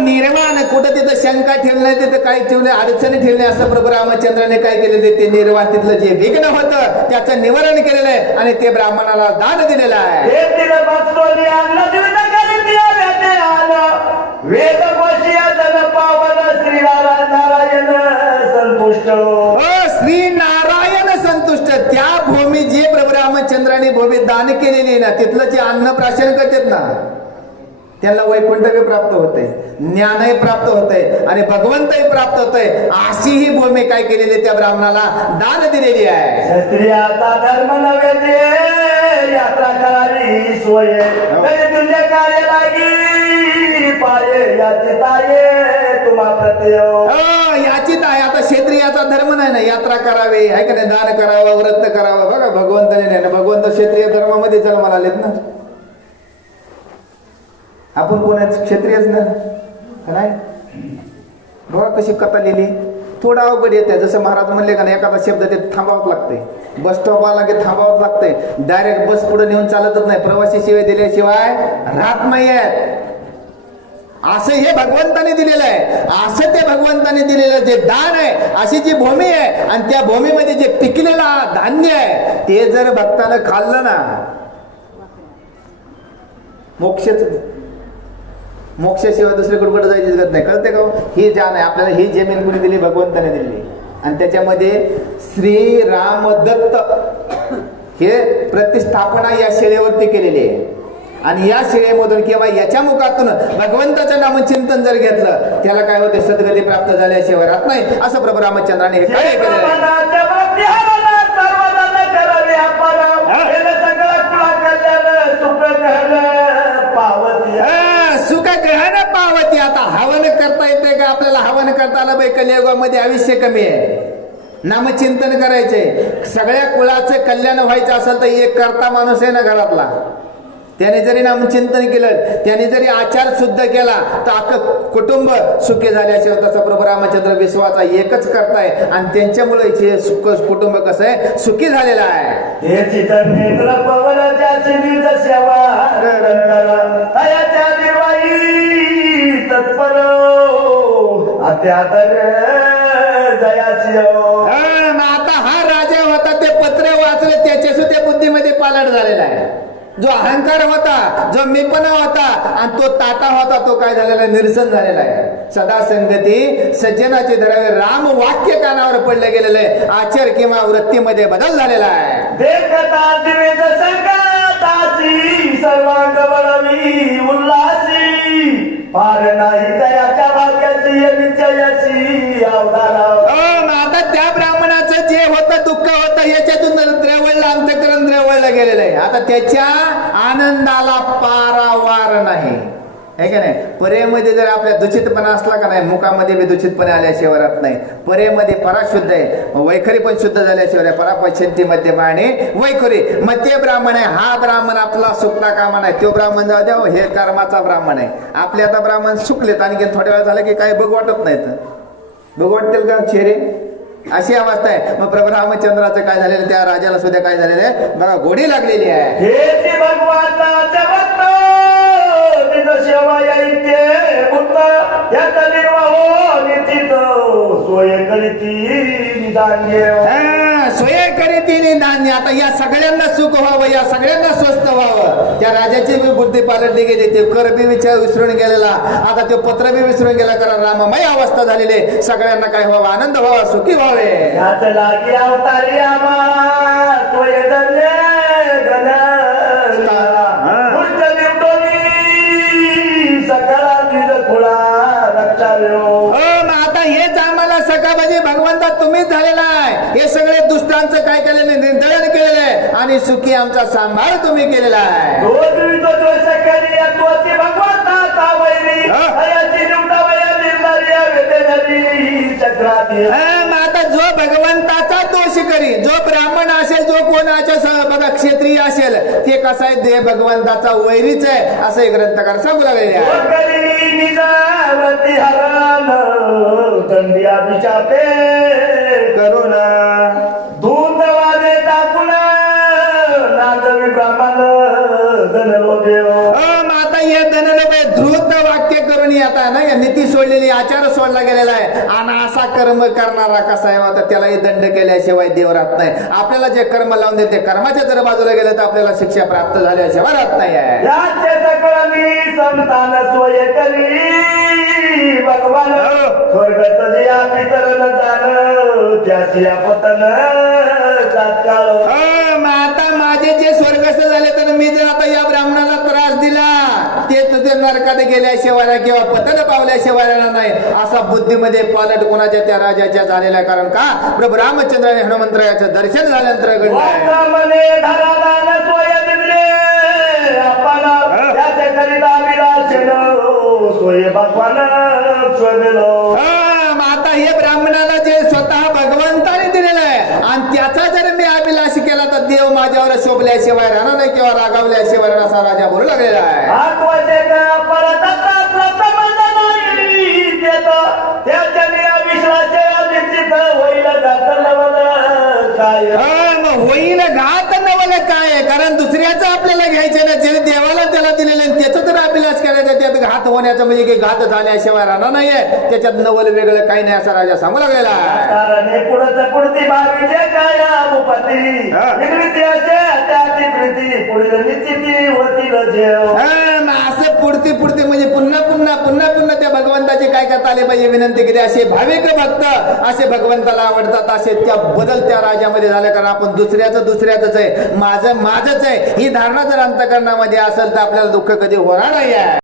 निर्वाण कुठं तिथं शंका ठेवली तिथं काही ठेवले अडचणी ठेवले असं प्रभू रामचंद्राने काय केलेले ते निर्वाण तिथलं जे विघ्न होतं त्याचं निवारण केलेलं आहे आणि ते ब्राह्मणाला दान दिलेलं आहे. श्री नारायण संतुष्ट त्या भूमी जे प्रभू रामचंद्राने भूमी दान केलेली ना तिथलं जे अन्न प्राशन करतात ना त्याला वैकुंठही प्राप्त होते, ज्ञानही प्राप्त होते आणि भगवंतही प्राप्त होते. अशी ही भूमी काय केलेली त्या ब्राह्मणाला दान दिलेली आहे. स्त्रियाचा धर्म नव्हे ते यात्रा करावी सोय तुझ्या कार्य लागी पाये याची ताये तुम्हा प्रत्यय याची ताय आता क्षेत्रियाचा धर्म नाही ना यात्रा करावी आहे का नाही, दान करावं व्रत करावं. बघा भगवंताने नाही ना, भगवंत क्षेत्रिय धर्मामध्ये जन्माला आलेत ना. आपण कोणाच क्षत्रियच ना नाही. बघा कशी कथा लिहिली, थोडा अवघड येते. जसं महाराज म्हणले का नाही एखादा शब्द ते थांबावंच लागते, बस स्टॉप आला की थांबावंच लागते. डायरेक्ट बस पुढे नेऊन चालतच नाही, प्रवासी शिवाय दिल्याशिवाय राहत नाहीये. असं हे भगवंताने दिलेलं आहे. असं ते भगवंताने दिलेलं जे दान आहे, अशी जी भूमी आहे आणि त्या भूमीमध्ये जे पिकलेला धान्य आहे ते जर भक्तानं खाल्लं ना मोक्षशिवाय दुसरीकडे कुठे जायची गरज नाही. कळते का? ही जाण आहे आपल्याला, ही जमीन कुणी दिली? भगवंताने दिली. आणि त्याच्यामध्ये श्री रामदत्त हे प्रतिष्ठापना या शिळेवरती केलेली आहे. आणि या शिळेमधून किंवा याच्या मुखातून भगवंताचं नामचिंतन जर घेतलं त्याला काय होते, सद्गती प्राप्त झाल्याशिवाय राहत नाही. असं प्रभू रामचंद्राने हे काय केलं. सुख ग्रहण पावती. आता हवन करता येते का आपल्याला? हवन करता आलं बाई, कलियुगामध्ये आयुष्य कमी आहे. नामचिंतन करायचे, सगळ्या कुळाचं कल्याण व्हायचं असेल तर एक करता माणूस आहे ना घरातला, त्याने जरी नामचिंतन केलं, त्याने जरी आचार शुद्ध केला तर अख्खं कुटुंब सुखी झाल्याशिवाय. तसा प्रभू रामचंद्र विश्वाचा एकच करताय आणि त्यांच्यामुळे हे सुख कुटुंब कसं आहे, सुखी झालेलं आहे. आता हा राजा होता, ते पत्र वाचले त्याच्या सुद्धा बुद्धीमध्ये पालट झालेला आहे. जो अहंकार होता, जो मीपणा होता आणि तो ताटा होता, तो काय झालेला आहे, निरसन झालेला आहे. सदा संगती सज्जनाचे धरावे, राम वाक्य कानावर पडले गेलेले आहे. आचार किंवा वृत्तीमध्ये बदल झालेला आहे. देखता दिवेद संगताची सर्वांग बळवी उल्हासी पार नाही दयाच्या भाग्याची निश्चयाची अवधारा. आता त्या ब्राह्मणाचं जे होतं दुःख होतं याच्यातून द्रवळलं, अंतःकरण द्रवळलं गेलेलं आहे. आता त्याच्या आनंदाला पारावार नाही, है का नाही. परेमध्ये जर आपल्या दूषितपणा असला का नाही, मुखामध्ये बी दूषितपणे आल्याशिवाय राहत नाही. परेमध्ये पराशुद्ध आहे, वैखरी पण शुद्ध झाल्याशिवाय. परापश्चिंती मध्ये बाणे वैखरी. मग ते ब्राह्मण आहे, हा ब्राह्मण आपला सुकला कामा नाही. तो ब्राह्मण जाऊ द्या, हे कर्माचा ब्राह्मण आहे. आपले आता ब्राह्मण सुकलेत, आणखी थोड्या वेळ झालं की काही बघ वाटत नाहीत. बघ वाटतील का चेहरे? अशी अवस्था आहे. मग प्रभू रामचंद्राचं काय झालेलं, त्या राजाला सुद्धा काय झालेलं आहे बघा, गोडी लागलेली आहे. हे भगवंताचे भक्त सेवा यायचे भक्त याचा निर्वाह निश्चित सोय करीती निधान्य. सोय करीती निधान्य. आता या सगळ्यांना सुख व्हावं, या सगळ्यांना स्वस्त व्हावं. त्या राजाची बी बुद्धी पालटली गेली, ते कर बी विसरून गेलेला, आता ते पत्र बी विसरून गेला. कारण राममय अवस्था झालेली. सगळ्यांना काय व्हावं, आनंद व्हावा, सुखी व्हावे. लागी अवतारी आम्हा सोय धन्य आता हेच आम्हाला सकाळी भगवंता तुम्हीच झालेला आहे. हे सगळे दुष्टांचं काय केलेलं, निर्दलन केलेलं आहे आणि सुखी आमचा सांभाळ तुम्ही केलेला आहे. आता जो भगवंताचा दोष करी, जो ब्राह्मण असेल, जो कोणाच्या बघा क्षत्रिय असेल, ते कसं आहे, देह भगवंताचा वैरीच आहे असं एक ग्रंथकार सांगू लागले आहे. करुण दूत वादे टाकून नागवी ब्राह्मण धनलोक देव मग आता हे धनलोभ धृत वाक्य करून येता ना नीती सोडलेली आचार सोडला गेलेला आहे आणि असा कर्म करणारा कसा आहे आता त्यालाही दंड केल्याशिवाय देव राहत नाही आपल्याला जे कर्म लावून देते कर्माच्या जर बाजूला गेलं तर आपल्याला शिक्षा प्राप्त झाल्याशिवाय राहत नाही आहे याचे सकळ मी संतान सोय करी भगवान स्वर्गत जे आपली तरण जाण त्याची आपतन तात्काळ मग आता माझे जे स्वर्गस्थ झाले तर मी जर आता या ब्राह्मणाला त्रास दिला ते तुझे नरकात गेल्याशिवाय किंवा पतन पावल्याशिवाय राहणार नाही असा बुद्धीमध्ये पालट कोणाच्या त्या राजाच्या झालेला आहे. कारण का प्रभू रामचंद्र आणि हनुमंतरायाचं दर्शन झाल्यानंतर घडलं आहे. वाचामने धरादान सोय दिले आपण त्याचे करिता विलासेन सोय भगवान शोधलो मग आता हे ब्राह्मणाला जे स्वतः भगवंताने दिलेलं आहे आणि त्याचा जर मी अभिलाष केला तर देव माझ्यावर शोभल्याशिवाय राहणार नाही किंवा रागावल्याशिवाय राहणार असा राजा बोलू लागलेला आहे. आत्मचे परदत्ता प्रथम नाही देत त्याच्या विश्वाचे निश्चित होईल जात नवल काय मग होईल घात नवल काय आहे? कारण दुसऱ्याचं आपल्याला घ्यायचं नाही जे देवाला त्याला दिलेलं आहे त्याचा जर अभिलाष करायचा त्यात घात होण्याचं म्हणजे की घात झाल्याशिवाय राहणार नाहीये त्याच्यात नवल वेगळं काही नाही असा राजा सांगू लागलेला आहे. कारण हे पुढती भावीचे काय भूपती निवृत्तीचे त्याची प्रीती पुढे निश्चिती होतील जेव मग असं पुढती म्हणजे पुन्हा त्या भगवंताची काय करता आले पाहिजे विनंती केली असे भाविक भक्त असे भगवंताला आवडतात असे त्या बदलत्या राजामध्ये झाले कारण आपण दुसऱ्याच आहे माझंच आहे ही धारणा जर अंतकरणामध्ये असेल तर आपल्याला दुःख कधी होणार नाही आहे.